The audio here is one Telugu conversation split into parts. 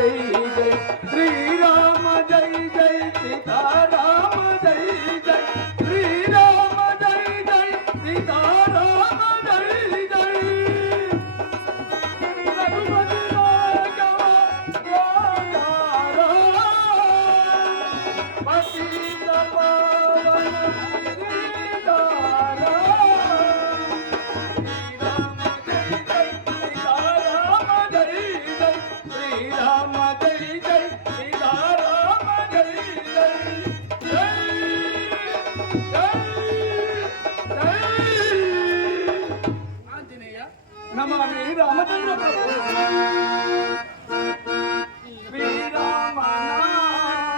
జై జై శ్రీరామ జై జై సీతారామ జై జై శ్రీరామ జై జై సీతారామ జై జై రఘుపతి రాఘవ పతిత పావన నమామి రామచంద్ర ప్రభు శ్రీరామ నామ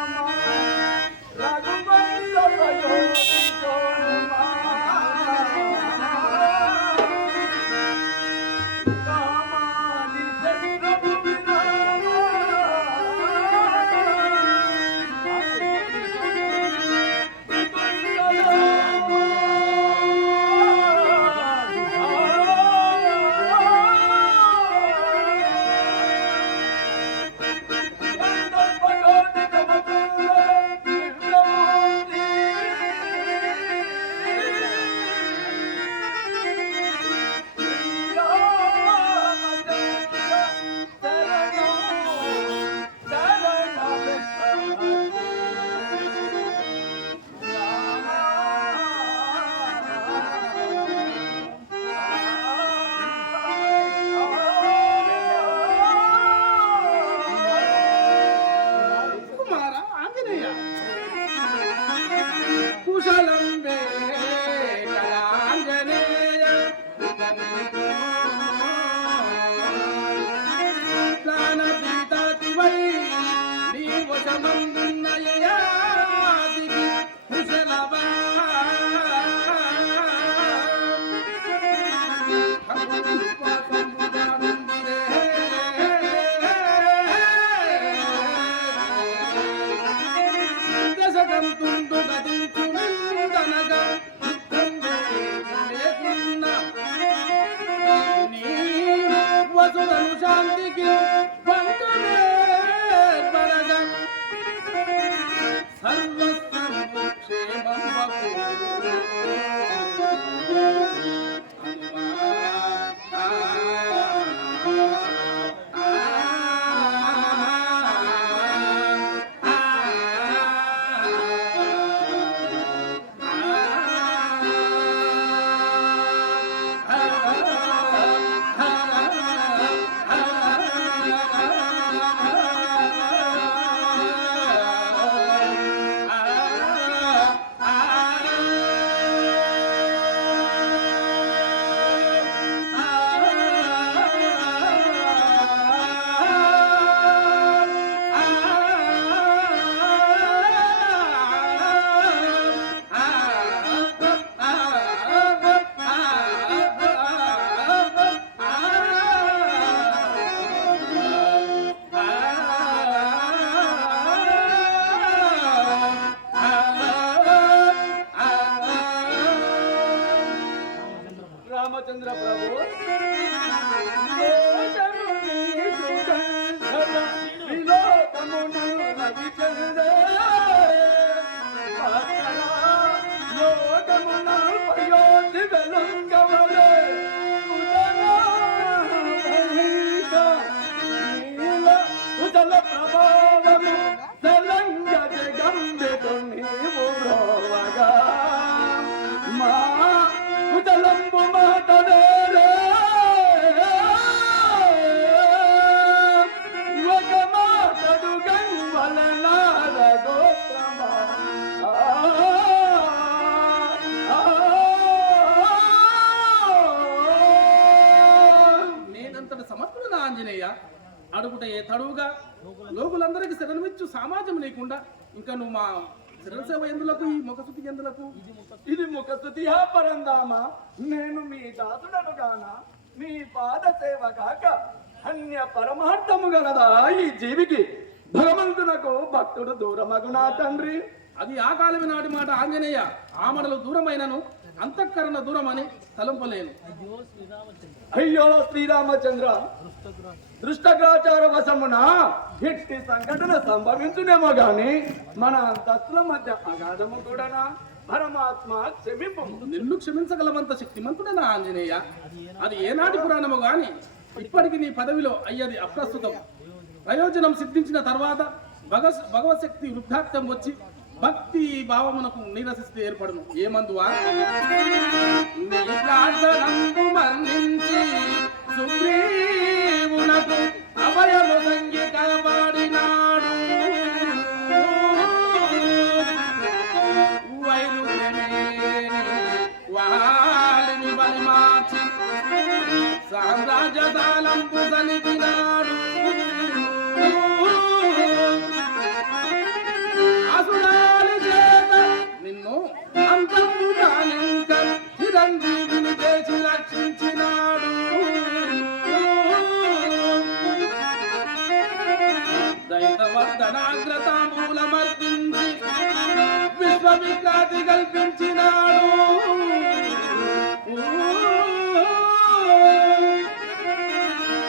రఘువల్ల ప్రయోజితో కామాని చంద్రభు విరామ రామచంద్ర ప్రభు విలోకమును నవిచందే లోకమున పయోధి వెలుంగవలే ఉదల ప్రభావము తెలంగ జగంబెదు నీవు బ్రోవగా మా ఉదలంబు మాటవేరే ఒక మాటడు గంవలనార గోత్రమా నేనంతటి సమర్థుడు ఆంజనేయ అడుగుట ఏ తడువుగా లోకులందరికీ శరణమిచ్చు సమాజం లేకుండా ఇంకా నువ్వు మా శరణసేవ ఎందులకు ఈ ముఖస్థుతి ఎందులకు ఇది ముఖస్థుతి పరందామా నేను మీ దాసుడను గాన మీ పాద సేవ కాక అన్య పరమార్థము గలదా ఈ జీవికి భగవంతునకు భక్తుడు దూరమగునా తండ్రి అది ఆ కాలమే నాటి మాట ఆంజనేయ ఆమడలు దూరమైనను అంతఃకరణ దూరం అని తలంపలేను. అయ్యో శ్రీరామచంద్ర, దృష్టగ్రాచార వశమున ఇట్టి సంఘటన సంభవించునేమో గాని మన అంతస్తుల మధ్య అగాధము కూడానా? పరమాత్మ క్షమింపు. నిన్ను క్షమించగలమంత శక్తిమంతుడనా ఆంజనేయ? అది ఏనాటి పురాణము గాని ఇప్పటికి నీ పదవిలో అయ్యది అప్రస్తుతం. ప్రయోజనం సిద్ధించిన తర్వాత భగవశక్తి వృద్ధాప్తం వచ్చి భక్తి భావమునకు నిరసిస్తే ఏర్పడును. ఏమందువా? మరణించి సుగ్రీవునకు అభయము సంగీతపడినాడు. వాలిని బలి మార్చి సామ్రాజ్యదాలంపు సలిపినాడు. అసురాలి చేత నిన్ను అంతముగానింక చిరంజీవిని చేసి రక్షించినాడు. దైతవర్ధనాగ్రతామూలమర్పించి విశ్వవిఖ్యాతి కల్పించినాడు.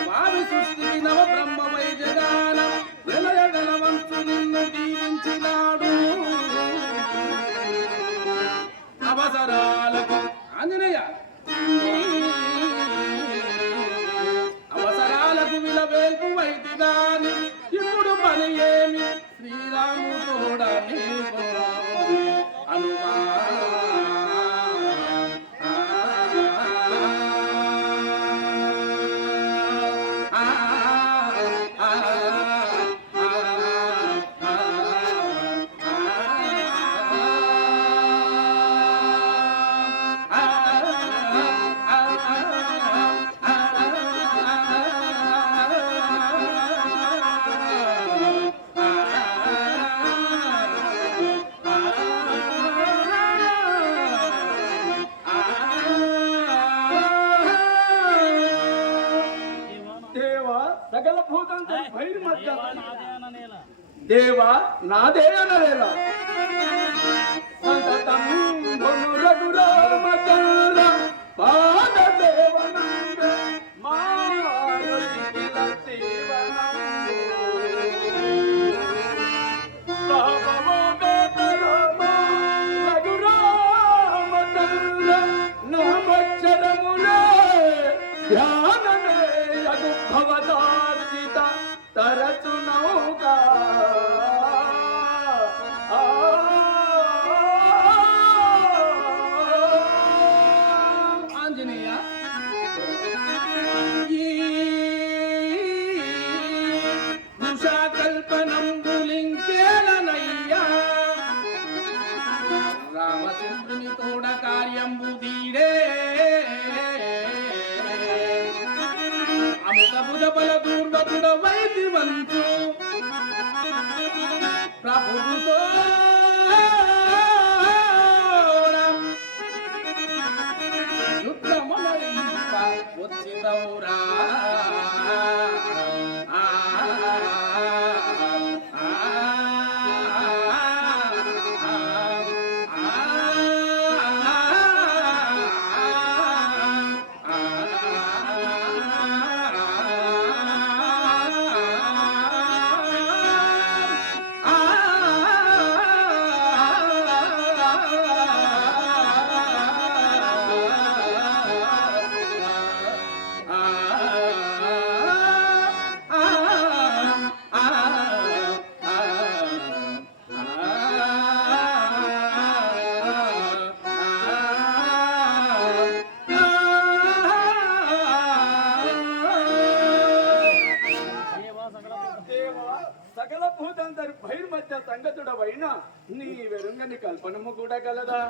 వారి సృష్టికి నవ బ్రహ్మవై జగాన నిలయగలవంతు నిన్ను దీవించినాడు. అవసరాలకు ఆంజనేయ అవసరాలకు విలవేల్పు వైద్య గాని ఇప్పుడు పని ఏమి శ్రీరాముడా నీకు అనుమా. దేవా నాదే అనలేలా సంతతం రఘురామచంద్ర పాద దేవనంద మారుతిల రఘురామచంద్ర నామక్షరములే ధ్యానమే రఘుభవదార్జిత తరచునౌగా. ఆంజనేయ ఈ ఉషాకల్పనంబులింకేలనయ్యా రామచంద్రుని తోడ కార్యంబు దీడే అమృత భుజ బల దూర్వతుడ వైదివంతు ప్రభువుతో యుద్ధమనరింప వచ్చితౌరా. సకల భూతందరి బహిర్మధ్య సంగతుడవైన నీ వెరుంగని కల్పనము కూడా కలదా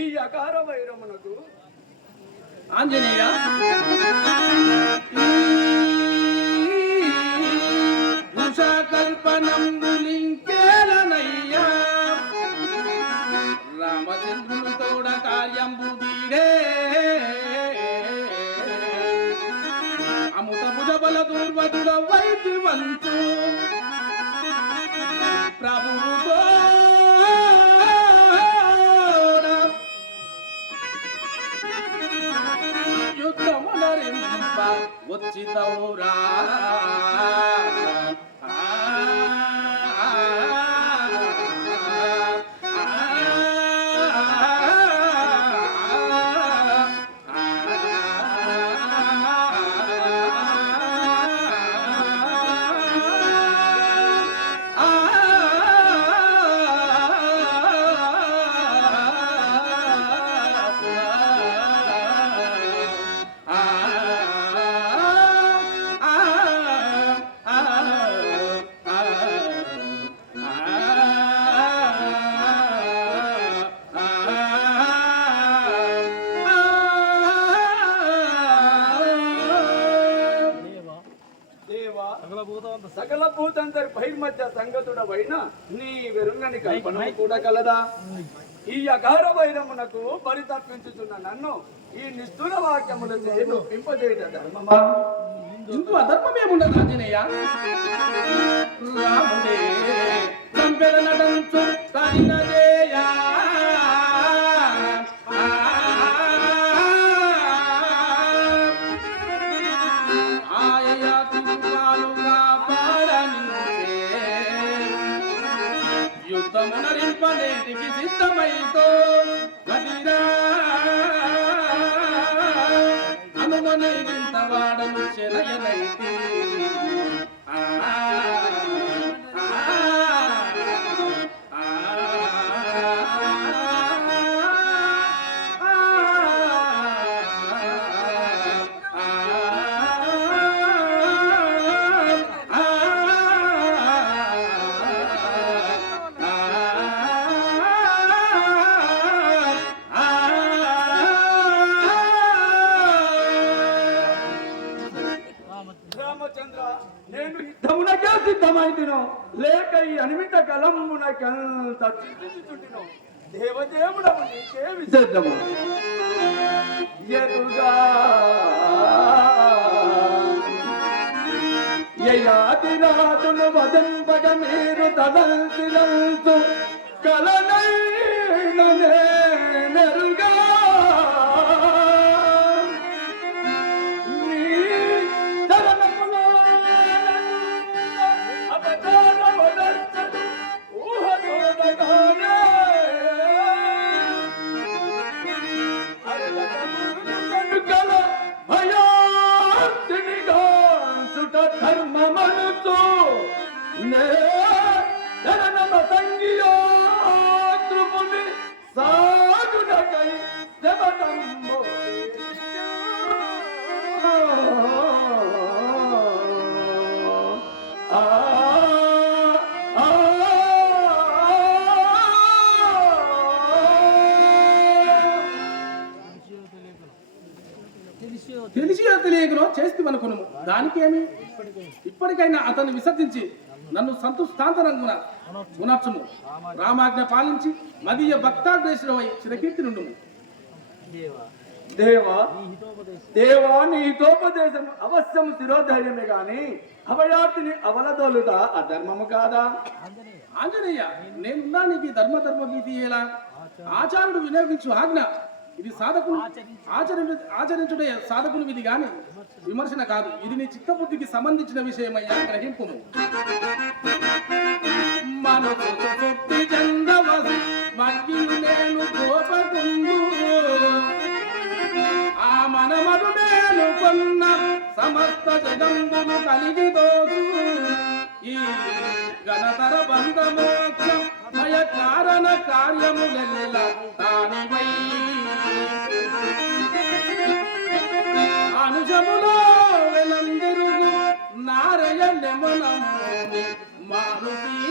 ఈ అకార వైరమునకు? ఆంజనేయ ఉషాకల్పనంబులింకేలనయ్యా రామచంద్రుని తోడ కార్యంబు దీడే అమృత భుజ బల దూర్వతుడ వైదివంతు ప్రభువుతో ఆలకింప వచ్చితవురా సకల భూతంతరి బహిర్మధ్య సంగతుడవైన నీ వెరుంగని కల్పన కూడా కలదా? ఈ అగార వైరమునకు బలి తప్పించుతున్న నన్ను ఈ నిష్ఠుర వాక్యములు నొప్పింపజేయట ధర్మమా? ఇందు అధర్మమేముండదు ఆంజనేయ. రాముడే సంపెరనడంచు తనినదేయ ఆయా తిరుపాలుగా పాడనించే యుద్ధమునరింపనేటికి సిద్ధమైతో గదిరా అనుమని వింతవాడను చెరయనైతి రామచంద్ర, నేను యుద్ధమునకే సిద్ధమైతినో లేక ఈ అనిమిత కలమునకెంత చింతించుచుంటినో దేవదేవుడము నీకే విశేషము. ఎదుగా యయాతి రాజును వదంపగ మీరు తదల్సినంతు కలనైన నెరుగా ధర్మమనుతో సంగీయోత్రుపుని సాగుడకై దేవతంబో తెలిసియో తెలియకనో చేస్తుమనుకును దానికేమి? ఇప్పటికైనా అతన్ని విసర్జించి నన్ను సంతుష్టాంతరంగున ఉనర్చుము. రామాజ్ఞ పాలించి మదీయ భక్తాగ్రేసుడవై చిరకీర్తి నుండుము. దేవా నీ హితోపదేశం అవశ్యం శిరోధైర్యమే గాని అభయార్థిని అవలదోలుట అధర్మము కాదా? ఆంజనేయ, నేనున్నా నీకు ధర్మ భీతి ఎలా? ఆచార్యుడు వినియోగించు ఆజ్ఞ ఇది సాధకులు ఆచరించుడే సాధకులు విధి గాని విమర్శన కాదు. ఇది నీ చిత్తబుద్ధికి సంబంధించిన విషయమయ్యా, గ్రహింపు. ఆ మనమడు నేను కొన్న సమస్త జగంబులు కలిగి దోసు ఈ గణతర బంధమోక్షం భయ కారణ కార్యములెల్ల తానివై అనుజములో వెలందరుగు నారయ నెమనము మారుతి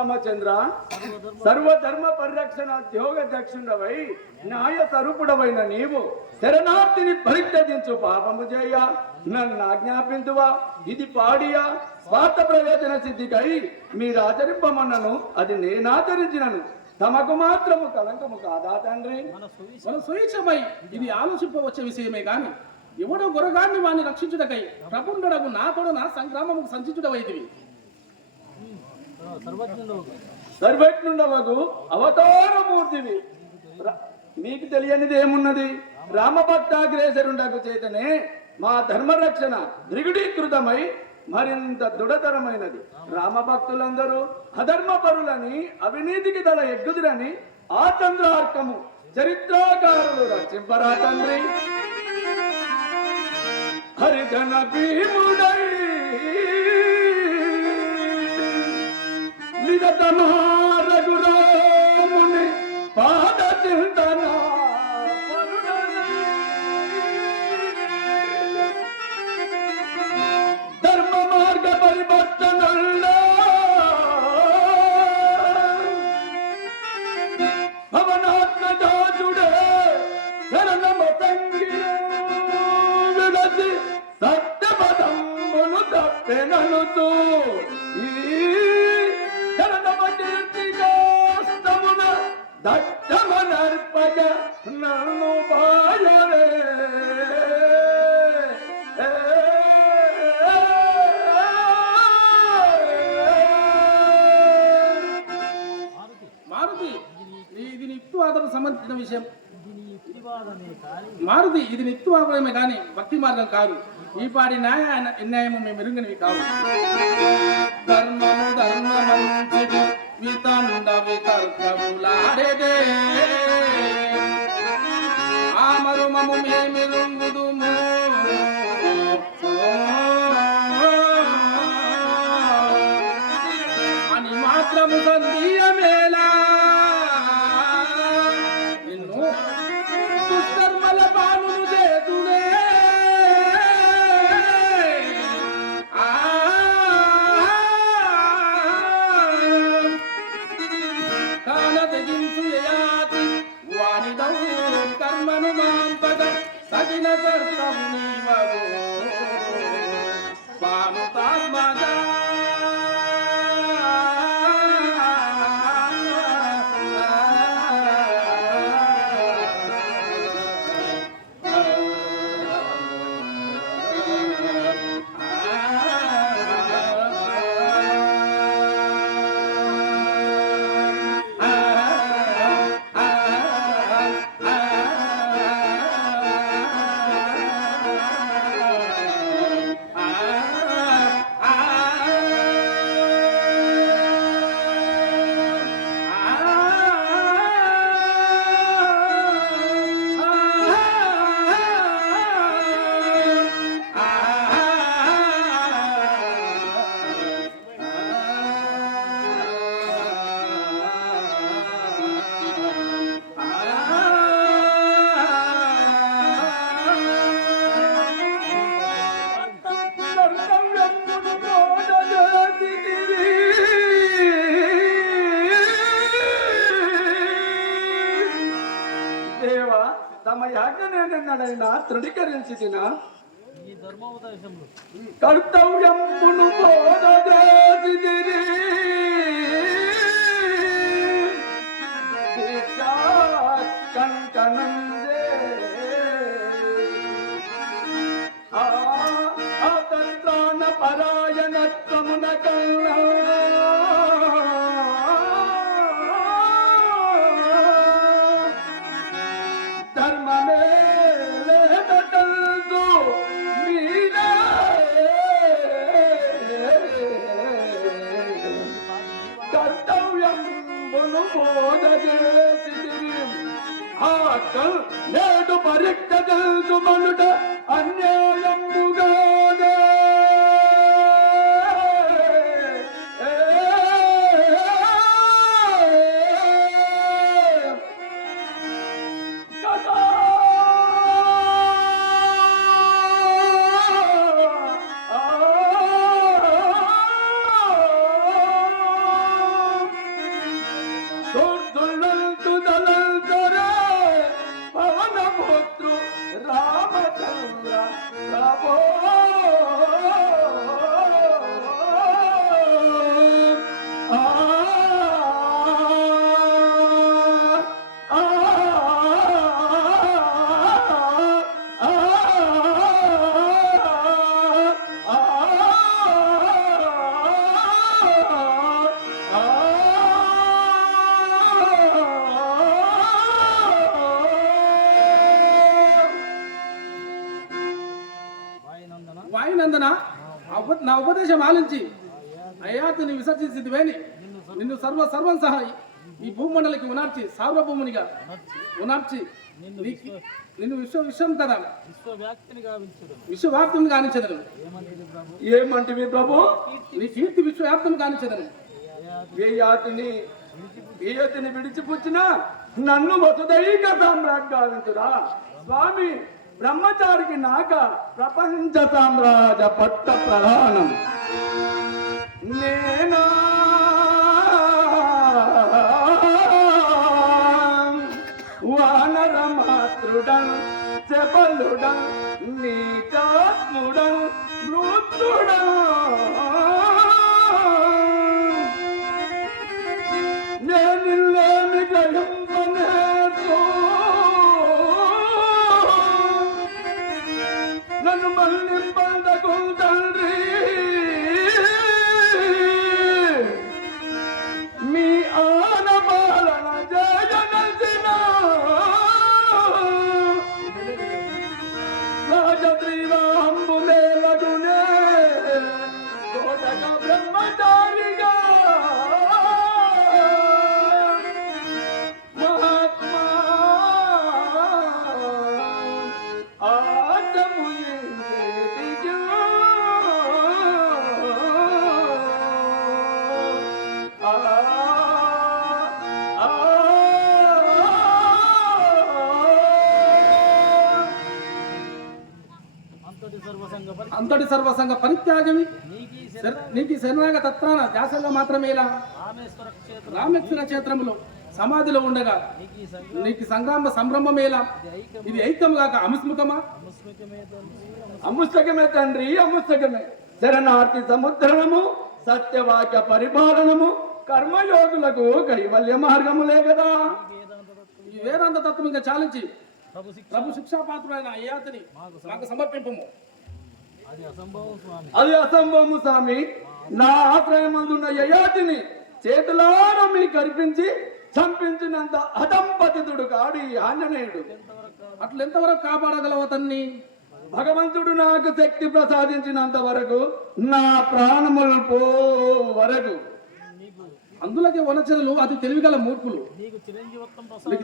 రామచంద్ర, సర్వధర్మ పరిరక్షణ ధ్యోగ దక్షుండవై న్యాయ స్వరూపుడవైన నీవు శరణార్థిని పరిత్యజించు పాపము చేయ నన్ను ఆజ్ఞాపించువా. ఇది పాడియా స్వార్థ ప్రయోజన సిద్ధికై మీరు ఆచరింపమన్నను, అది నేనాచరించినను తమకు మాత్రము కలంకము కాదా తండ్రి? మన స్వేచ్ఛమై ఇది ఆలోచింపవచ్చే విషయమే గాని ఎవడో గొరగాన్ని వాణ్ణి రక్షించుటకై ప్రపుండడగు నాతోడు నా సంగ్రామము సంచించుటవైతివి. సర్వజ్ఞుండవగు అవతారమూర్తివి. మీకు తెలియనిది ఏమున్నది? రామభక్తాగ్రేసరుండకు చేతనే మా ధర్మరక్షణ ద్విగుడీకృతమై మరింత దృఢతరమైనది. రామభక్తులందరూ అధర్మపరులని అవినీతికి తల ఎగ్గుదురని ఆ చంద్రార్కము చరిత్రాకారులు రక్షింపరా తండ్రి. హరిజన భీముడై రఘురాముని పాద చింతన ధర్మ మార్గ పరివర్తనల్లో భవనాత్మజాతుడే శరణమ సంగీతి సత్యపదమును తప్పెననుతూ ఈ శరణమ కీర్తికాస్తమున దట్టమనర్పక నన్ను బాయవే. మారుతి ఇది నిత్యవాదకు సంబంధించిన విషయం. మారుతి ఇది నిత్యవాదమే కానీ భక్తి మార్గం కాదు. ఈ పాడి న్యాయము మేము ఎరుగనివి కావు. ధర్మము ధర్మమంచిది వితండ వితర్కములాడేదే ఆ మరుమము మేమెరుంగుదుము అని మాత్రము సంధియమేలా నిన్ను దుష్కర్మల పానును చేతుడే కాన తెగించు యయాతి వానిదౌ కర్మను మాంపద తగిన కర్తము నీవగో పానుతాత్మజా. దేవా, తమ యాజ్ఞ నేనెన్నడైనా తృణీకరించిన కర్తవ్యమును బోధజేసితిరి. దీక్షా కంకణందే ఆతంత్రాన పరాయణత్వమున కన్నా ధర్మమే లేదటల్దు మీరే కర్తవ్యమును బోధజేసితిరి. ఆకల్ నేడు పరీక్ష తెలుసు మనుట అన్యాయముగానే నా ఉపదేశం ఆలించి అయాతిని విసర్జించిదివేని నిన్ను సర్వం సహా ఈ భూమండలికి ఉనార్చి సార్వభౌమునిగా ఉనార్చి నిన్ను విశ్వం కదా విశ్వవ్యాప్తం కానించదను. ఏమంటివి ప్రభు? నీ కీర్తి విశ్వవ్యాప్తం కానించదను. ఏయతిని విడిచిపుచ్చిన నన్ను వసుదైక సామ్రాట్ గావించురా స్వామి. బ్రహ్మచారికి నాక ప్రపంచ సామ్రాజ పట్ట ప్రధానం నేనా వానర మాతృడన్ చెపలుడన్ నీచాత్ముడన్ మృత్యుడన్ నేనిల్లేమి గ్రహింపనేర్చు నన్ను మళ్ళింపందకు తండ్రి మీ ఆనపాలన జయనల్సిన రాజద్రీవాంబు మేలగునే కోటక బ్రహ్మచారిగా మహాత్మా ఆటము ఇంకేటికి అంతటి సర్వసంగ పరిత్యాగమి నీకు శరణాగ తత్రాన దాసంగా మాత్రమేలా రామేశ్వర క్షేత్రములో సమాధిలో ఉండగా నీకు సంభ్రమమేలా. ఇది ఐక్యం కాక అముస్ముఖమా? అముస్తకమే తండ్రి, అముస్తకమే. శరణార్థి సముద్రము, సత్యవాక్య పరిపాలనము, కర్మయోగులకు కైవల్య మార్గములే కదా. ఈ వేదాంత తత్వం ఇంకా చాలించి ప్రభు శిక్షాపాత్రుడైన అయ్యాతని నాకు సమర్పింపము. అది అసంభవము స్వామి. నా ఆశ్రయమందున్న యయాతిని చేతులారా మీకు కల్పించి చంపించినంత అదంపతితుడు కాడు ఈ ఆంజనేయుడు. అట్లెంతవరకు కాపాడగలవు అతన్ని? భగవంతుడు నాకు శక్తి ప్రసాదించినంత వరకు, నా ప్రాణములు పో వరకు. అందులోకి వనచరులు అతి తెలివిగల మూర్ఖులు. నీకు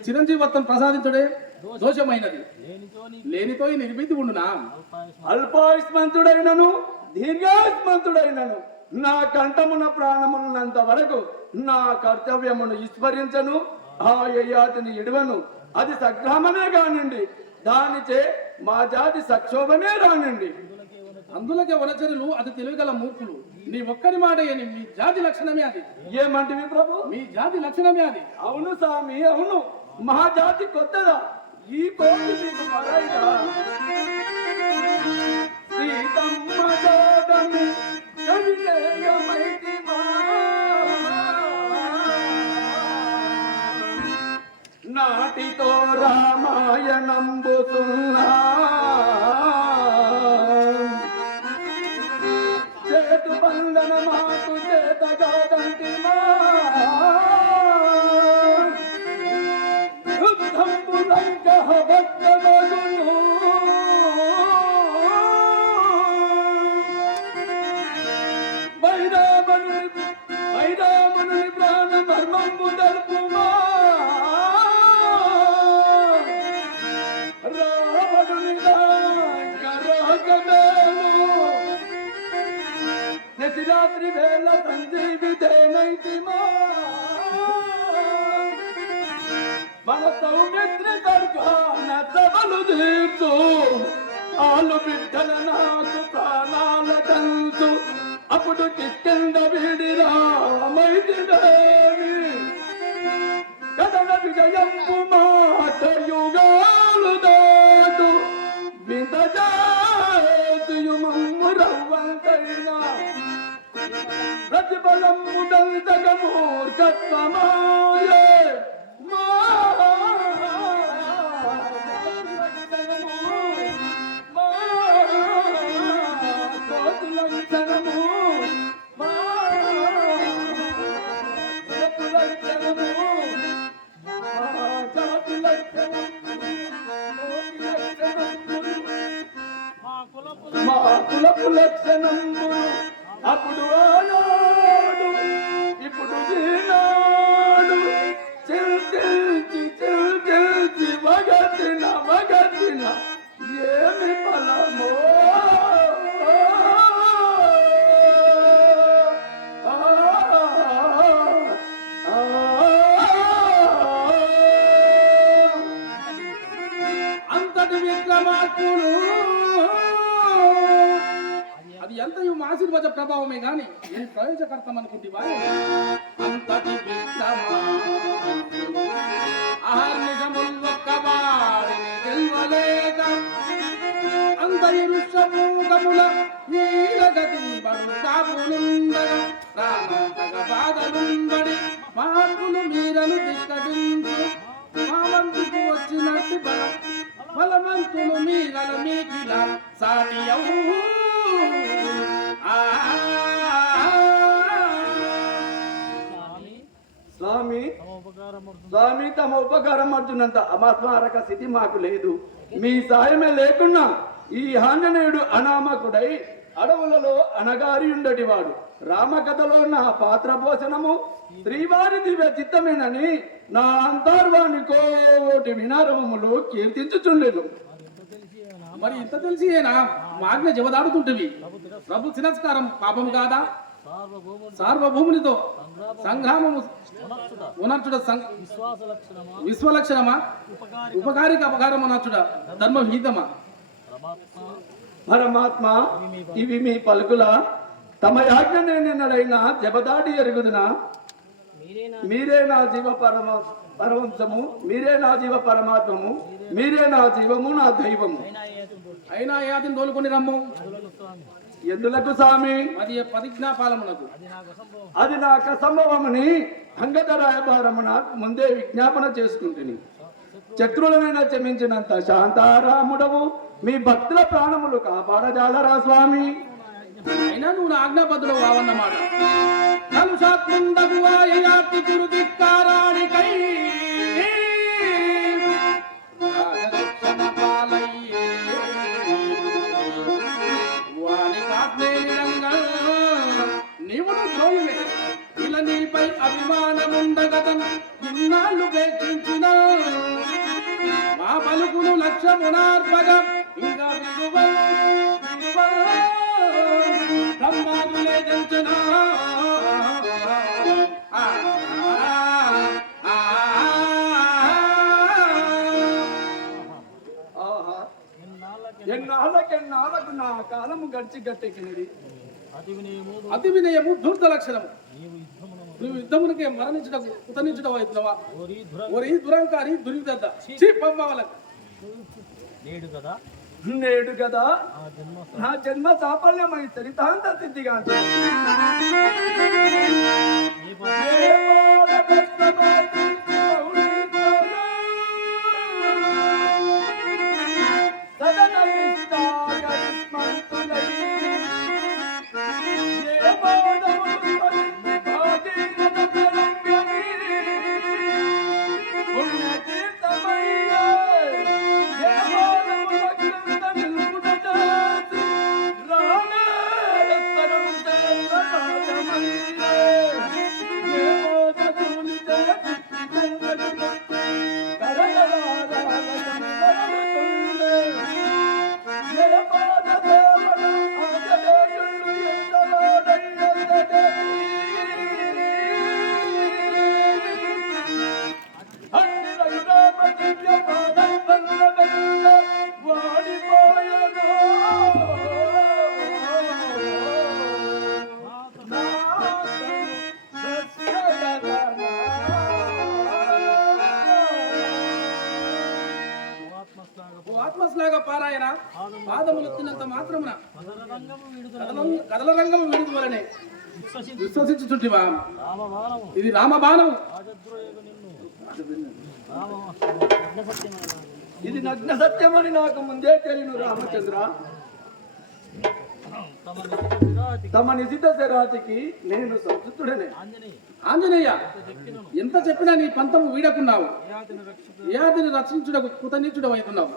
చిరంజీవత్వం ప్రసాదించుడే దోషమైనది. లేనితో ఈ నిర్భీతి ఉండునా? అల్పాయుష్మంతుడైనను దీర్ఘాయుష్మంతుడైనను నా కంఠమున ప్రాణమున్నంత వరకు నా కర్తవ్యమును విస్మరించను. ఆ యయాతిని ఇడవను. అది సగ్రామమే కానిండి, దానిచే మా జాతి సక్షోభమే రానండి. అందులోకే వనచరులు అతి తెలివిగల మూర్ఖులు. నీ ఒక్కరి మాట మీ జాతి లక్షణమే అది. ఏమంటివి ప్రభు? మీ జాతి లక్షణమే అది. అవును స్వామి, అవును. మా జాతి కొత్తదా? ఈ కోటి మీకు మరైదా? సీతమ్మ జాతమి కవినేయమైతిమా, నాటితో రామాయణంబుతున్నా చేతు బంధన మాకు చేతగాదంటిమా, యుద్ధంబులంక భక్తమగును వైరామనుని ప్రాణ మర్మంబు తెలుపుమా, రావణుని రాత్రి వేళ సంజీవితేనైతిమా, మన సౌమిత్రి దర్గాన సభలు తీర్చు, ఆలు బిడ్డల నాకు ప్రాణాల తంతు, అప్పుడు కిష్కింద వీడిరా మైతిదేవి, కథన విజయంపు మాట యుగాలు దాటు వింతజాతుయుమమ్ము రవ్వంతైనా ప్రతిఫలము దంతక మూర్ఖత్వమాయే మా కులపు లక్షణము ఆనాడు ఇప్పుడు ఈనాడు చిల్చి వగతిన ఏమి ఫలమో అంతటి విక్రమార్కులు అది ఎంతయు ఆశీర్వాద ప్రభావమే గాని నేను ప్రయోజకర్తం అనుకుంటేవా అంతటి విక్రమార్కులు అహర్నిశముల్ ఒక్కవాడిని తెల్వలేక అంతయు ఋషభూగముల నీలగతింబడు కాపులుండగ ప్రాణాంతక బాధలుంబడి మార్పులు మీరను దిక్కటించు మా వంతుకు వచ్చినట్టు బలవంతులు మీరల మీకిల సాటియవు స్వామి స్వామి తమ ఉపకారం అర్జునంత అమాత్మారక స్థితి మాకు లేదు. మీ సాయమే లేకున్నా ఈ ఆంజనేయుడు అనామకుడై అడవులలో అనగారి ఉండటివాడు. రామకథలో నా పాత్ర పోషణము శ్రీవారి దివ్య చిత్తమేనని నా అంతర్వాణి కోటి వినారమములు కీర్తించుచుండెను. మరి ఇంత తెలిసియేనా మాజ్ఞ జవదాడుతుంటివి ప్రభు తిరస్కారం పాపము కాదా? సార్వభౌమునితో సంగ్రామము ఉనర్చుడ విశ్వలక్షణమా ఉపకారిక అపకారం ఉనర్చుడ ధర్మహితమా? పరమాత్మ ఇవి మీ పలుకుల తమ యాజ్ఞ నేనైనా జబదాడి ఎరుగుదునా? మీరే నా జీవ పరవంశము, మీరే నా జీవ పరమాత్మము, మీరే నా జీవము, నా దైవము. అయినా యాతిని తోలుకొని రమ్ము. ఎందులకు స్వామి? అది ప్రతిజ్ఞాపాలమునకు. అది నాకు అసంభవమని అంగద రాయబారమున ముందే విజ్ఞాపన చేసుకుంటుని. శత్రువులనైనా క్షమించినంత శాంతారాముడవు మీ భక్తుల ప్రాణములు కాపాడజాలరా స్వామి? అయినా నువ్వు నా ఆజ్ఞాపదులు కావన్నమాట. కలుషాత్ముండగు వాయయాతి గురు ధిక్కారానికై రాజరక్షణ పాలయ్యే వాని కాస్నేరంగా నీవును ద్రోయులే ఇలా నీపై అభిమానముండగతం ఇన్నాళ్ళు వేక్షించిన మా పలుకులు లక్ష్యమునార్పగా ఇంకా బ్రహ్మాదులే తెంచునా ఎన్నాళ్ళకు నా కాలము గడిచి గట్టెక్కినది. అతి వినయము ధూర్త లక్షణము. నువ్వు యుద్ధమునికే మరణించడం ఉతనించడం అవుతున్నావా? ఓరి దురంకారి దుర్విధ నేడు కదా నా జన్మ సాఫల్యమై చరితాంత సిద్ధిగా ఆత్మశ్లాఘ పారాయణ పాదములు ఎత్తినంత మాత్రమున కదల రంగము విడుదల వలనే విశ్వసించుచుంటివా? ఇది రామబాణము. ఇది నగ్న సత్యమని నాకు ముందే తెలియను రామచంద్ర. తమ నిశిత శరాతికి నేను సంతృప్తుడనే. ఆంజనేయ, ఎంత చెప్పినా నీ పంతము వీడకున్నావు. యాదిని రక్షించుటకు కృతనిచ్చుడు అవుతున్నావు.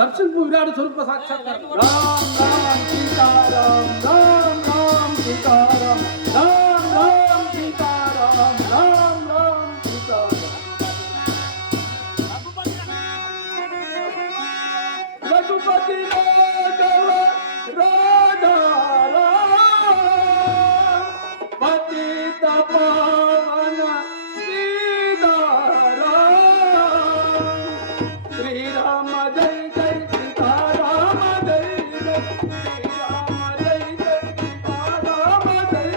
దర్శింపు విరాడు స్వరూప సాక్షాత్కారం. రామ్ రామ్ సీతారాం రామ్ రామ్ సీతారాం రామ్ రామ్ సీతారాం రామ్ రామ్ సీతారాం రఘుపతి రాఘవ రాధా పతిత పావన సీతారాం శ్రీరామ జై జై సీతారామ జై జై శ్రీరామ జై జై సీతారామ జై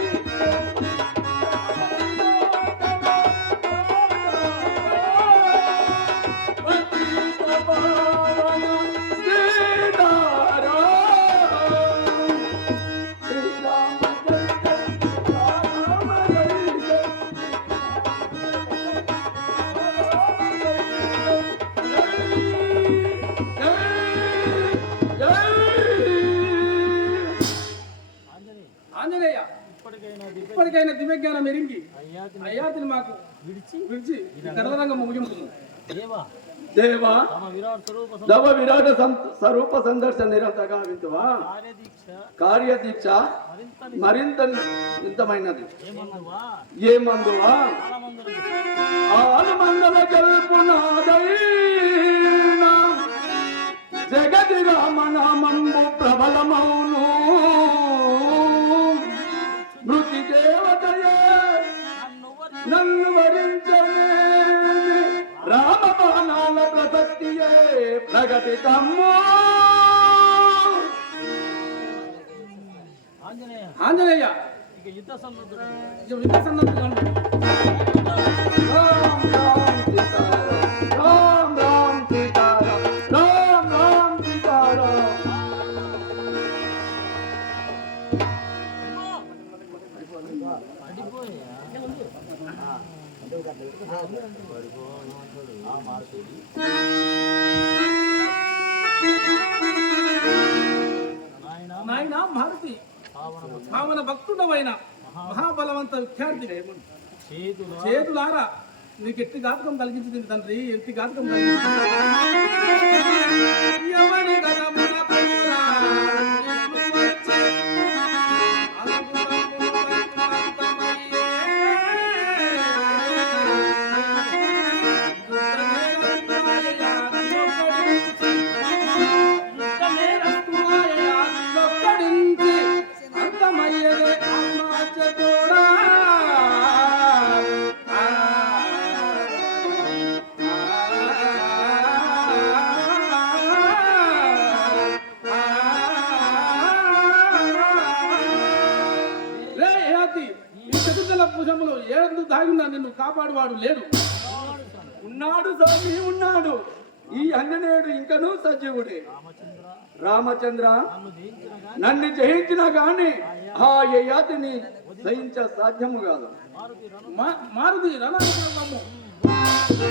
పతిత పావన ఆంజనేయ ఇప్పటికైనా దివ్యజ్ఞానం ఎరింగి అయ్యాతిని మాకు విడిచి కరళరంగం ముగింపుతుంది. దేవా నవ విరాట స్వరూప సందర్శన నిరంతగా వింటువా కార్యదీక్ష మరింత నింతమైనది ఏమందువా ఆలమందల గల్పునాదైన జగతి రామనామంబు ప్రబలమౌను మృతి దేవతయే నన్ను వరించనే రామ బాణాల ప్రసక్తియే ప్రగతి తమ్ము ఆంజనేయ యుద్ధ సన్నద్ధులు రామ్ రామ్ సీతారాం రామ్ రామ్ సీతారాం రామ్ రామ్ సీతారాం నాయన మారుతి పావన భక్తుడవైన మహాబలవంత విఖ్యాతి చేతులారా నీకు ఎట్టి ఘాతకం కలిగించింది తండ్రి, ఎట్టి ఘాతకం కలిగించింది. ఎవరి గలమున పోరా, ఎట్లు వచ్చే అంతమయ్యే ఆత్మహత్యతోడా భుజములు ఏడు దాగినా నిన్ను కాపాడువాడు లేడు. ఉన్నాడు స్వామి ఉన్నాడు. ఈ ఆంజనేయుడు ఇంకనూ సజీవుడే. రామచంద్ర నన్ను జయించిన గాని ఆ యయాతిని జయించ సాధ్యము కాదు. మారుతి రణాము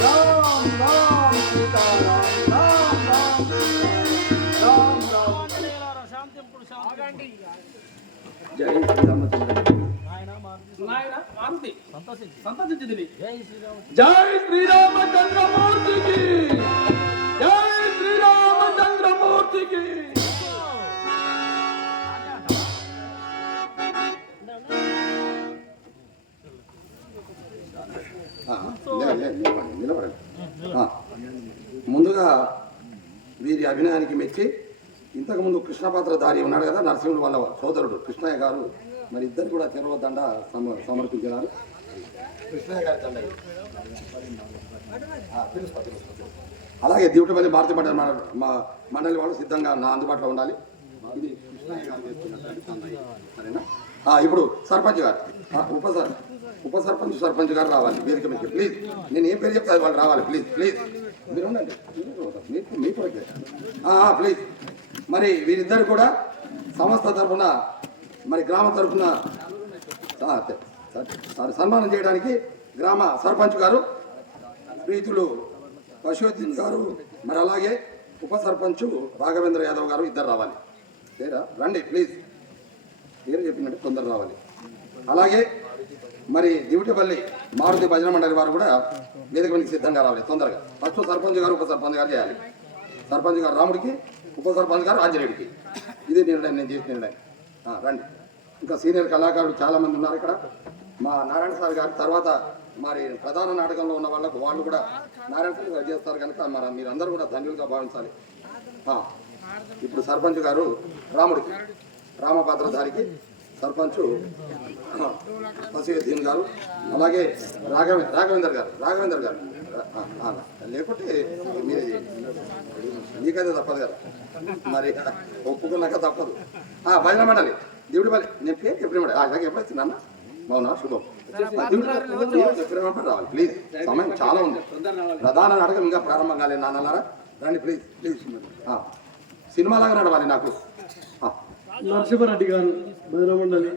రామ్ రామ్ సీతారాం రామ్ రామ్ రామ్ రామ్ జై శ్రీరామచంద్ర. నాయన మారుతి సంతోషించింది. జై శ్రీరామచంద్రమూర్తికి, జై శ్రీరామచంద్రమూర్తికి. నిలబడండి. ముందుగా వీరి అభినయానికి మెచ్చి ఇంతకుముందు కృష్ణపాత్రధారి ఉన్నాడు కదా, నరసింహుడు వాళ్ళ సోదరుడు కృష్ణయ్య గారు, మరి ఇద్దరు కూడా తెరవ దండ సమర్పించినారు. కృష్ణయ్య గారి దండ అలాగే దివిటపల్లి భారతీయ మండలి వాళ్ళు సిద్ధంగా నా అందుబాటులో ఉండాలి. ఇది కృష్ణయ్య గారు చేస్తున్నటువంటి సరేనా. ఇప్పుడు సర్పంచ్ గారు, ఉప సర్పంచ్ గారు రావాలి వేదిక మీద. ప్లీజ్ నేను ఏం పేరు చెప్తాను వాళ్ళు రావాలి. ప్లీజ్ ప్లీజ్ మీరు ఉండండి, మీ కొరకే ప్లీజ్. మరి వీరిద్దరు కూడా సంస్థ తరఫున మరి గ్రామ తరఫున సన్మానం చేయడానికి గ్రామ సర్పంచ్ గారు ప్రీతులు పశువద్దీన్ గారు, మరి అలాగే ఉప సర్పంచ్ రాఘవేంద్ర యాదవ్ గారు ఇద్దరు రావాలి. లేరా రండి ప్లీజ్, పేరు చెప్పినట్టు తొందర రావాలి. అలాగే మరి దివిటిపల్లి మారుతి భజన మండలి వారు కూడా వేదిక మీద సిద్ధంగా రావాలి తొందరగా. ఫస్ట్ సర్పంచ్ గారు ఉప సర్పంచ్ గారు చేయాలి. సర్పంచ్ గారు రాముడికి, ఉప సర్పంచ్ గారు ఆంజనేయుడికి. ఇది నిర్ణయం, నేను చేసిన నిర్ణయం. రండి ఇంకా సీనియర్ కళాకారులు చాలామంది ఉన్నారు ఇక్కడ. మా నారాయణ సార్ గారి తర్వాత మరి ప్రధాన నాటకంలో ఉన్న వాళ్ళకు వాళ్ళు కూడా నారాయణ సార్ గారు చేస్తారు కనుక మరి మీరందరూ కూడా ధన్యులుగా భావించాలి. ఇప్పుడు సర్పంచ్ గారు రాముడికి రామపాత్రధారికి సర్పంచ్ బసీద్దీన్ గారు, అలాగే రాఘవేందర్ గారు లేకుంటే మీకైతే తప్పదు కదా, మరి ఒప్పుకున్నాక తప్పదు. భజన మండలి దేవుడిపల్లి నేను పేరు చెప్పిన అలాగే ఎప్పుడు వచ్చిందన్న అవునా శుభం చెప్పినప్పుడు రావాలి ప్లీజ్, సమయం చాలా ఉంది. ప్రధాన నాటకం ఇంకా ప్రారంభం కాలేదు నాన్నలారా, రండి ప్లీజ్ ప్లీజ్. సినిమా లాగా నడవాలి నాకు. నరసింహారెడ్డి గారు భజన మండలి